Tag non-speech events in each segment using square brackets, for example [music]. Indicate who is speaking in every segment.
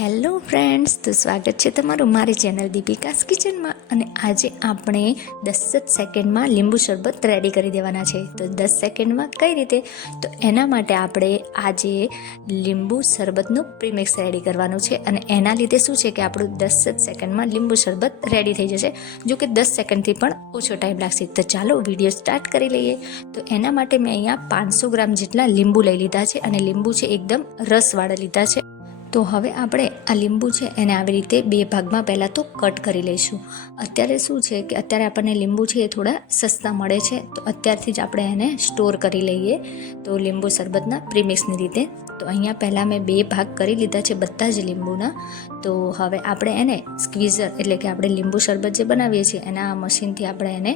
Speaker 1: Hello friends, તો સ્વાગત છે તમારું મારી ચેનલ દીપિકાસ કિચનમાં. અને આજે આપણે દસ જ સેકન્ડમાં લીંબુ શરબત રેડી કરી દેવાના છે. તો દસ સેકન્ડમાં કઈ રીતે? તો એના માટે આપણે આજે લીંબુ શરબતનું પ્રીમિક્સ રેડી કરવાનું છે. અને એના લીધે શું છે કે આપણું દસ જ સેકન્ડમાં લીંબુ શરબત રેડી થઈ જશે. જો કે દસ સેકન્ડથી પણ ઓછો ટાઈમ લાગશે. તો ચાલો વીડિયો સ્ટાર્ટ કરી લઈએ. તો એના માટે મેં અહીંયા પાંચસો ગ્રામ જેટલા લીંબુ લઈ લીધા છે. અને લીંબુ છે એકદમ રસવાળા લીધા છે. તો હવે આપણે આ લીંબુ છે એને આવી રીતે બે ભાગમાં પહેલાં તો કટ કરી લઈશું. અત્યારે શું છે કે અત્યારે આપણને લીંબુ છે એ થોડા સસ્તા મળે છે, તો અત્યારથી જ આપણે એને સ્ટોર કરી લઈએ. તો લીંબુ શરબતના પ્રીમિક્સની રીતે. તો અહીંયા પહેલાં મેં બે ભાગ કરી લીધા છે બધા જ લીંબુના. તો હવે આપણે એને સ્ક્વીઝર એટલે કે આપણે લીંબુ શરબત જે બનાવીએ છીએ, એના મશીનથી આપણે એને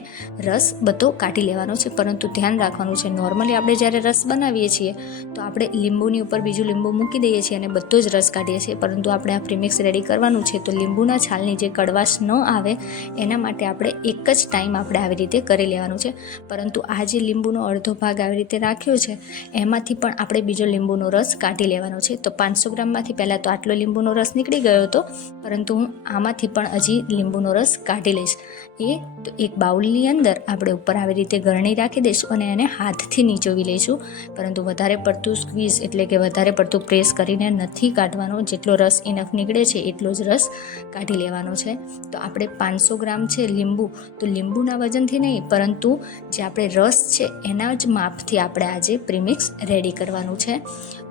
Speaker 1: રસ બધો કાઢી લેવાનો છે. પરંતુ ધ્યાન રાખવાનું છે, નોર્મલી આપણે જ્યારે રસ બનાવીએ છીએ, તો આપણે લીંબુની ઉપર બીજું લીંબુ મૂકી દઈએ છીએ અને બધો જ રસ કાઢીએ છીએ. પરંતુ આપણે આ પ્રીમિક્સ રેડી કરવાનું છે તો લીંબુના છાલની જે કડવાશ ન આવે, એના માટે આપણે એક જ ટાઈમ આપણે આવી રીતે કરી લેવાનું છે. પરંતુ આ જે લીંબુનો અડધો ભાગ આવી રીતે રાખ્યો છે, એમાંથી પણ આપણે બીજો લીંબુનો રસ કાઢી લેવાનો છે. તો પાંચસો ગ્રામમાંથી પહેલાં તો આટલો લીંબુનો રસ નીકળી ગયો હતો, પરંતુ હું આમાંથી પણ હજી લીંબુનો રસ કાઢી લઈશ. એ તો એક બાઉલની અંદર આપણે ઉપર આવી રીતે ગરણી રાખી દઈશું અને એને હાથથી નીચોવી લઈશું. પરંતુ વધારે પડતું સ્ક્વીઝ એટલે કે વધારે પડતું પ્રેસ કરીને નથી કાઢવાનો, જેટલો રસ ઇનફ નીકળે છે, એટલો જ રસ કાઢી લેવાનો છે. તો આપણે પાંચસો ગ્રામ છે લીંબુ, તો લીંબુના વજનથી નહીં, પરંતુ જે આપણે રસ છે, એના જ માપથી આપણે આજે પ્રીમિક્સ રેડી કરવાનું છે.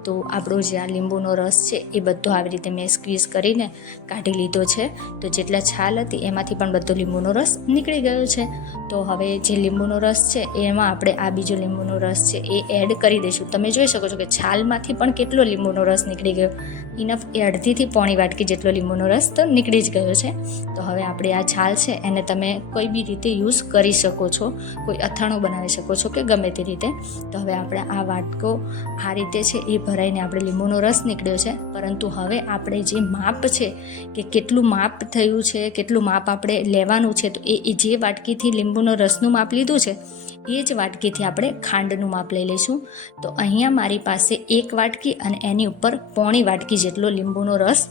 Speaker 1: તો આપણો જે આ લીંબુનો રસ છે એ બધો આવી રીતે મેં સ્ક્વીઝ કરીને કાઢી લીધો છે. તો જેટલા છાલ હતી એમાંથી પણ બધો લીંબુનો રસ નીકળી ગયો છે. તો હવે જે લીંબુનો રસ છે એમાં આપણે આ બીજો લીંબુનો રસ છે એ એડ કરી દઈશું. તમે જોઈ શકો છો કે છાલમાંથી પણ કેટલો લીંબુનો રસ નીકળી ગયો. ઇનફ એ અડધીથી પોણી વાટકી જેટલો લીંબુનો રસ તો નીકળી જ ગયો છે. તો હવે આપણે આ છાલ છે એને તમે કોઈ બી રીતે યુઝ કરી શકો છો. કોઈ અથાણું બનાવી શકો છો કે ગમે તે રીતે. તો હવે આપણે આ વાટકો આ રીતે છે એ ભરાઈને આપણે લીંબુનો રસ નીકળ્યો છે. પરંતુ હવે આપણે જે માપ છે કે કેટલું માપ થયું છે, કેટલું માપ આપણે લેવાનું છે, તો એ જે વાટકીથી લીંબુનો રસનું માપ લીધું છે, એ જ વાટકીથી આપણે ખાંડનું માપ લઈ લઈશું. તો અહીંયા મારી પાસે એક વાટકી અને એની ઉપર પોણી વાટકી જેટલો લીંબુનો રસ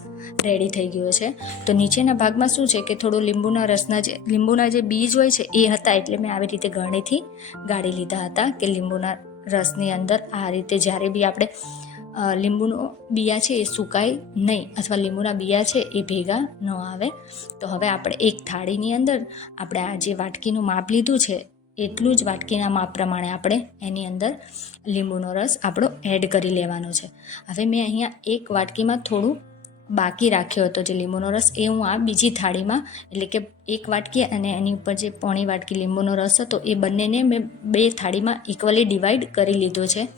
Speaker 1: રેડી થઈ ગયો છે. તો નીચેના ભાગમાં શું છે કે થોડું લીંબુના રસના જે, લીંબુના જે બીજ હોય છે, એ હતા એટલે મેં આવી રીતે ગરણીથી ગાળી લીધા હતા કે લીંબુના રસની અંદર આ રીતે જ્યારે બી આપણે લીંબુનો બિયા છે એ સુકાય નહીં અથવા લીંબુના બિયા છે એ ભેગા ન આવે. તો હવે આપણે એક થાળીની અંદર આપણે આ જે વાટકીનું માપ લીધું છે, એટલું જ વાટકીના માપ પ્રમાણે આપણે એની અંદર લીંબુનો રસ આપણો એડ કરી લેવાનો છે. હવે મેં અહીંયા એક વાટકીમાં થોડું બાકી રાખ્યો હતો જે લીંબુનો રસ, એ હું આ બીજી થાળીમાં, એટલે કે એક વાટકી અને એની ઉપર જે પોણી વાટકી લીંબુનો રસ હતો, એ બંનેને મેં બે થાળીમાં ઇક્વલી ડિવાઈડ કરી લીધો છે.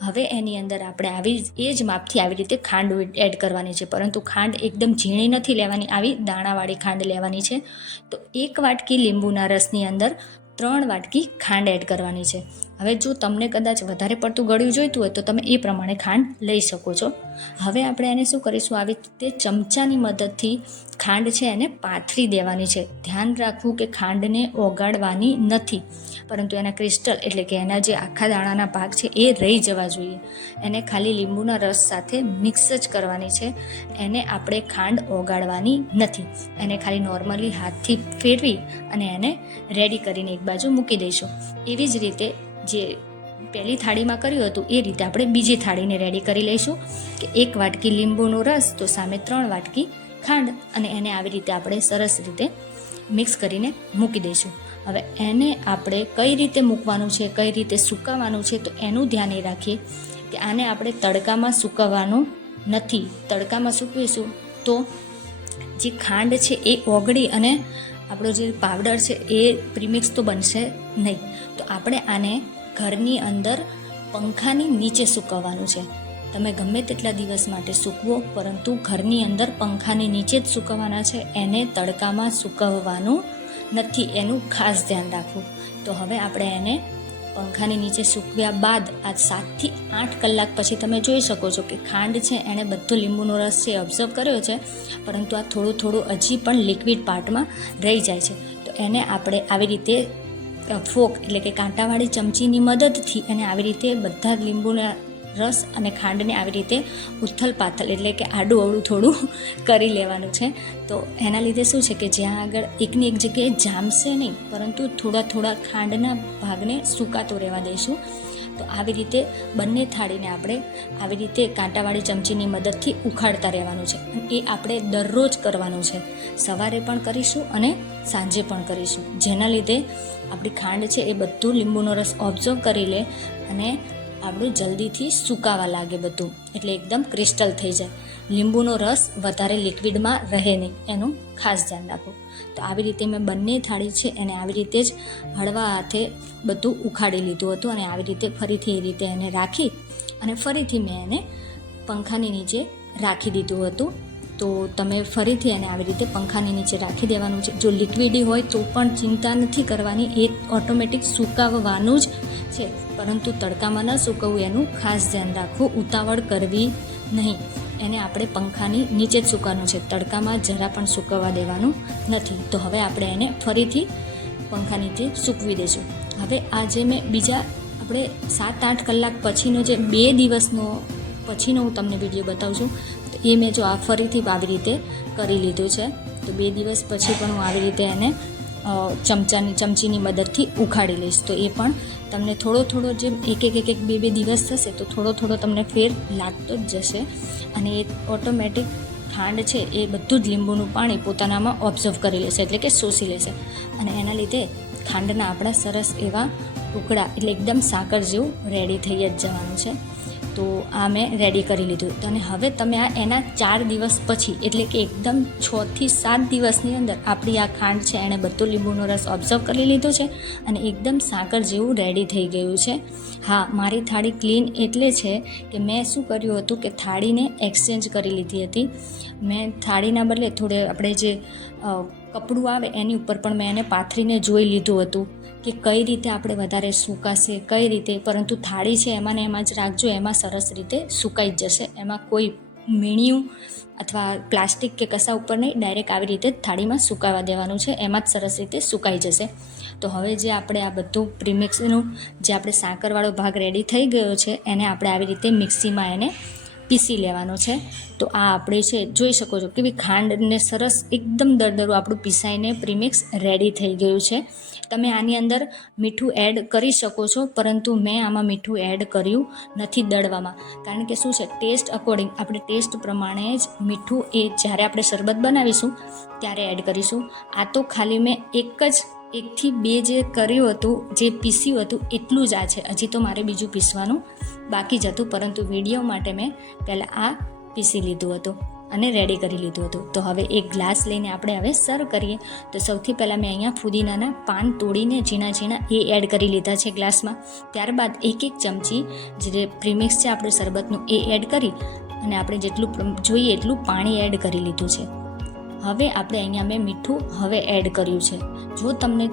Speaker 1: હવે એની અંદર આપણે આવી એ જ માપથી આવી રીતે ખાંડ એડ કરવાની છે. પરંતુ ખાંડ એકદમ ઝીણી નથી લેવાની, આવી દાણાવાળી ખાંડ લેવાની છે. તો એક વાટકી લીંબુના રસની અંદર ત્રણ વાટકી ખાંડ એડ કરવાની છે. હવે જો તમને કદાચ વધારે પડતું ગળ્યું જોઈતું હોય તો તમે એ પ્રમાણે ખાંડ લઈ શકો છો. હવે આપણે એને શું કરીશું? આવી રીતે ચમચાની મદદથી ખાંડ છે એને પાથરી દેવાની છે. ધ્યાન રાખવું કે ખાંડને ઓગાળવાની નથી. પરંતુ એના ક્રિસ્ટલ એટલે કે એના જે આખા દાણાના ભાગ છે એ રહી જવા જોઈએ. એને ખાલી લીંબુના રસ સાથે મિક્સ જ કરવાની છે. એને આપણે ખાંડ ઓગાળવાની નથી. એને ખાલી નોર્મલી હાથથી ફેરવી અને એને રેડી કરીને એક બાજુ મૂકી દઈશું. એવી જ રીતે જે પહેલી થાળીમાં કર્યું હતું, એ રીતે આપણે બીજી થાળીને રેડી કરી લઈશું. કે એક વાટકી લીંબુનો રસ, તો સામે ત્રણ વાટકી ખાંડ અને એને આવી રીતે આપણે સરસ રીતે મિક્સ કરીને મૂકી દઈશું. હવે એને આપણે કઈ રીતે મૂકવાનું છે, કઈ રીતે સૂકાવવાનું છે, તો એનું ધ્યાન એ રાખીએ કે આને આપણે તડકામાં સુકવવાનું નથી. તડકામાં સૂકવીશું તો જે ખાંડ છે એ ઓગળી અને આપણો જે પાવડર છે એ પ્રીમિક્સ તો બનશે નહીં. તો આપણે આને ઘરની અંદર પંખાની નીચે સૂકવવાનું છે. તમે ગમે તેટલા દિવસ માટે સૂકવો, પરંતુ ઘરની અંદર પંખાની નીચે જ સૂકવવાના છે. એને તડકામાં સૂકવવાનું નથી. એનું ખાસ ધ્યાન રાખવું. તો હવે આપણે એને પંખાની નીચે સૂકવ્યા બાદ આ સાતથી આઠ કલાક પછી તમે જોઈ શકો છો કે ખાંડ છે, એણે બધો લીંબુનો રસ છે ઓબ્ઝર્વ કર્યો છે, પરંતુ આ થોડું થોડું હજી પણ લિક્વિડ પાર્ટમાં રહી જાય છે. તો એને આપણે આવી રીતે ફોક એટલે કે કાંટાવાળી ચમચીની મદદથી એને આવી રીતે બધા લીંબુના રસ અને ખાંડને આવી રીતે ઉથલ પાથલ એટલે કે આડું અવળું થોડું [laughs] કરી લેવાનું છે. તો એના લીધે શું છે કે જ્યાં આગળ એકની એક જગ્યાએ જામશે નહીં, પરંતુ થોડા થોડા ખાંડના ભાગને સુકાતો રહેવા દઈશું. તો આવી રીતે બંને થાળીને આપણે આવી રીતે કાંટાવાળી ચમચીની મદદથી ઉખાડતા રહેવાનું છે. એ આપણે દરરોજ કરવાનું છે. સવારે પણ કરીશું અને સાંજે પણ કરીશું. જેના લીધે આપણી ખાંડ છે એ બધું લીંબુનો રસ ઓબ્ઝર્વ કરી લે અને આપણું જલ્દીથી સુકાવા લાગે બધું. એટલે એકદમ ક્રિસ્ટલ થઈ જાય. લીંબુનો રસ વધારે લિક્વિડમાં રહે નહીં. એનું ખાસ ધ્યાન રાખો. તો આવી રીતે મેં બંને થાળી છે એને આવી રીતે જ હળવા હાથે બધું ઉખાડી લીધું હતું અને આવી રીતે ફરીથી એ રીતે એને રાખી અને ફરીથી મેં એને પંખાની નીચે રાખી દીધું હતું. તો તમે ફરીથી એને આવી રીતે પંખાની નીચે રાખી દેવાનું છે. જો લિક્વિડી હોય તો પણ ચિંતા નથી કરવાની, એ ઓટોમેટિક સુકાવવાનું જ છે. પરંતુ તડકામાં ન સૂકવવું, એનું ખાસ ધ્યાન રાખવું ઉતાવળ કરવી નહીં. એને આપણે પંખાની નીચે જ સૂકવાનું છે. તડકામાં જરા પણ સૂકવવા દેવાનું નથી. તો હવે આપણે એને ફરીથી પંખા નીચે સૂકવી દઈશું. હવે આજે મેં બીજા આપણે સાત આઠ કલાક પછીનો જે બે દિવસનો પછીનો હું તમને વીડિયો બતાવું છું એ મેં જો આ ફરીથી આવી રીતે કરી લીધું છે. તો બે દિવસ પછી પણ હું આવી રીતે એને ચમચાની, ચમચીની મદદથી ઉખાડી લઈશ. તો એ પણ તમને થોડો થોડો જેમ એક એક એક એક, બે બે દિવસ થશે તો થોડો થોડો તમને ફેર લાગતો જ જશે. અને એ ઓટોમેટિક ખાંડ છે એ બધું જ લીંબુનું પાણી પોતાનામાં ઓબ્ઝર્વ કરી લેશે, એટલે કે શોષી લેશે. અને એના લીધે ખાંડના આપણા સરસ એવા ટુકડા, એટલે એકદમ સાકર જેવું રેડી થઈ જ જવાનું છે. તો આ મેં રેડી કરી લીધું. તો અને હવે તમે આ એના ચાર દિવસ પછી, એટલે કે એકદમ છ થી સાત દિવસની અંદર આપણી આ ખાંડ છે, એણે બધો લીંબુનો રસ ઓબ્ઝર્વ કરી લીધો છે અને એકદમ સાકર જેવું રેડી થઈ ગયું છે. હા, મારી થાળી ક્લીન એટલે છે કે મેં શું કર્યું હતું કે થાળીને એક્સચેન્જ કરી લીધી હતી. મેં થાળીના બદલે થોડે આપણે જે કપડું આવે એની ઉપર પણ મેં એને પાથરીને જોઈ લીધું હતું કે કઈ રીતે આપણે વધારે સુકાશે, કઈ રીતે, પરંતુ થાળી છે એમાં ને એમાં જ રાખજો, એમાં સરસ રીતે સુકાઈ જ જશે. એમાં કોઈ મીણિયું અથવા પ્લાસ્ટિક કે કશા ઉપર નહીં, ડાયરેક્ટ આવી રીતે થાળીમાં સુકાવા દેવાનું છે, એમાં જ સરસ રીતે સુકાઈ જશે. તો હવે જે આપણે આ બધું પ્રીમિક્સનું જે આપણે સાકરવાળો ભાગ રેડી થઈ ગયો છે, એને આપણે આવી રીતે મિક્સીમાં એને પીસી લેવાનો છે. તો આ આપણે છે, જોઈ શકો છો કે ખાંડને સરસ એકદમ દરદરું આપણું પીસાઈને પ્રીમિક્સ રેડી થઈ ગયું છે. તમે આની અંદર મીઠું એડ કરી શકો છો, પરંતુ મેં આમાં મીઠું એડ કર્યું નથી દળવામાં. કારણ કે શું છે ટેસ્ટ અકોર્ડિંગ આપણે ટેસ્ટ પ્રમાણે જ મીઠું એ જ્યારે આપણે શરબત બનાવીશું, ત્યારે એડ કરીશું. આ તો ખાલી મેં એક જ એકથી બે જે કર્યું હતું, જે પીસ્યું હતું, એટલું જ આ છે. હજી તો મારે બીજું પીસવાનું બાકી જ હતું, પરંતુ વીડિયો માટે મેં પહેલાં આ પીસી લીધું હતું અને રેડી કરી લીધું હતું. તો હવે એક ગ્લાસ લઈને આપણે હવે સર્વ કરીએ. તો સૌથી પહેલાં મેં અહીંયા ફુદીનાના પાન તોડીને ઝીણા ઝીણા એ એડ કરી લીધા છે ગ્લાસમાં ત્યારબાદ એક એક ચમચી જે પ્રીમિક્સ છે આપણું શરબતનું એ એડ કરી અને આપણે જેટલું જોઈએ એટલું પાણી એડ કરી લીધું છે. હવે આપણે અહીંયા મેં મીઠું હવે એડ કર્યું છે. જો તમને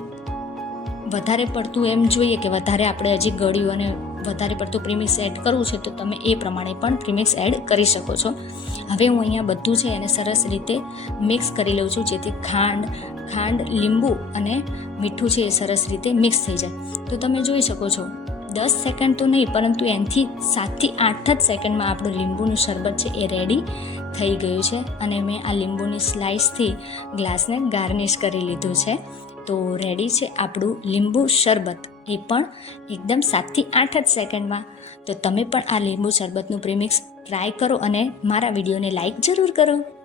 Speaker 1: વધારે પડતું એમ જોઈએ કે વધારે આપણે હજી ગળ્યું અને વધારે પડતું પ્રીમિક્સ એડ કરવું છે, તો તમે એ પ્રમાણે પણ પ્રીમિક્સ એડ કરી શકો છો. હવે હું અહીંયા બધું છે એને સરસ રીતે મિક્સ કરી લઉં છું, જેથી ખાંડ ખાંડ, લીંબુ અને મીઠું છે એ સરસ રીતે મિક્સ થઈ જાય. તો તમે જોઈ શકો છો દસ સેકન્ડ તો નહીં, પરંતુ એનાથી સાતથી આઠ જ સેકન્ડમાં આપણું લીંબુનું શરબત છે એ રેડી થઈ ગયું છે. અને મેં આ લીંબુની સ્લાઇસથી ગ્લાસને ગાર્નિશ કરી લીધું છે. તો રેડી છે આપણું લીંબુ શરબત. એ પણ એકદમ સાતથી આઠ જ સેકન્ડમાં તો તમે પણ આ લીંબુ શરબતનું પ્રીમિક્સ ટ્રાય કરો અને મારા વિડીયોને લાઇક જરૂર કરો.